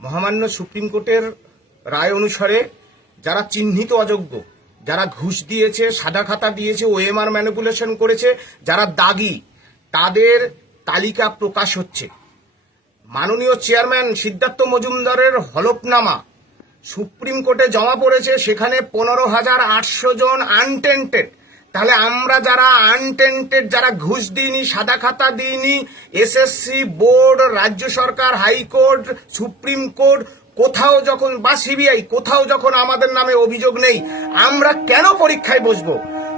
মহামান্য সুপ্রিম কোর্টের রায় অনুসারে যারা চিহ্নিত অযোগ্য, যারা ঘুষ দিয়েছে, সাদা খাতা দিয়েছে, ওএমআর ম্যানিপুলেশন করেছে, যারা দাগী, তাদের তালিকা প্রকাশ হচ্ছে। মাননীয় চেয়ারম্যান সিদ্ধার্থ মজুমদারের হলফনামা সুপ্রিম কোর্টে জমা পড়েছে, সেখানে 15,800 জন আনটেন্টেড। তাহলে আমরা যারা আনটেন্টেড, যারা ঘুষ দিইনি, সাদা খাতা দিইনি, এসএসসি বোর্ড, রাজ্য সরকার, হাইকোর্ট, সুপ্রিম কোর্ট, কোথাও যখন বা সিবিআই কোথাও যখন আমাদের নামে অভিযোগ নেই, আমরা কেন পরীক্ষায় বসবো?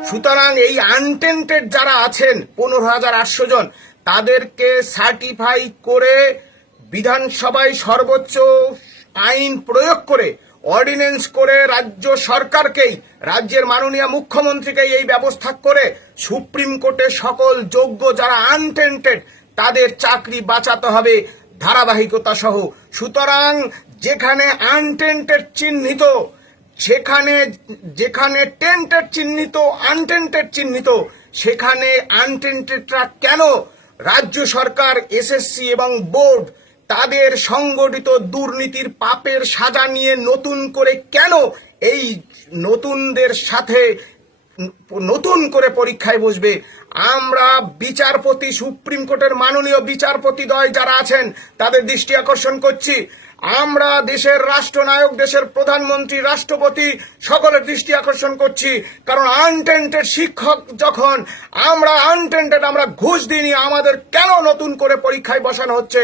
সুতরাং এই আনটেন্টেড যারা আছেন 15,800 জন, তাদেরকে সার্টিফাই করে বিধানসভায় সর্বোচ্চ আইন প্রয়োগ করে, অর্ডিন্যান্স করে রাজ্য সরকারকেই, রাজ্যের মাননীয় মুখ্যমন্ত্রীকেই এই ব্যবস্থা করে সুপ্রিম কোর্টে সকল যোগ্য যারা আনটেন্টেড তাদের চাকরি বাঁচাতে হবে ধারাবাহিকতা সহ। সুতরাং যেখানে আনটেন্টেড চিহ্নিত, যেখানে টেন্টেড চিহ্নিত, আনটেন্টেড চিহ্নিত, সেখানে আনটেন্টেডরা কেন রাজ্য সরকার, এসএসসি এবং বোর্ড তাদের সংগঠিত দুর্নীতির পাপের সাজা নিয়ে নতুন করে কেন এই নতুনদের সাথে নতুন করে পরীক্ষায় বসবে? আমরা বিচারপতি, সুপ্রিম কোর্টের মাননীয় বিচারপতিদ্বয় যারা আছেন তাদের দৃষ্টি আকর্ষণ করছি। আমরা দেশের রাষ্ট্রনায়ক, দেশের প্রধানমন্ত্রী, রাষ্ট্রপতি সকলের দৃষ্টি আকর্ষণ করছি। কারণ আনটেন্টেড শিক্ষক যখন, আমরা আনটেন্টেড, আমরা ঘুষ দিইনি, আমাদের কেন নতুন করে পরীক্ষায় বসানো হচ্ছে?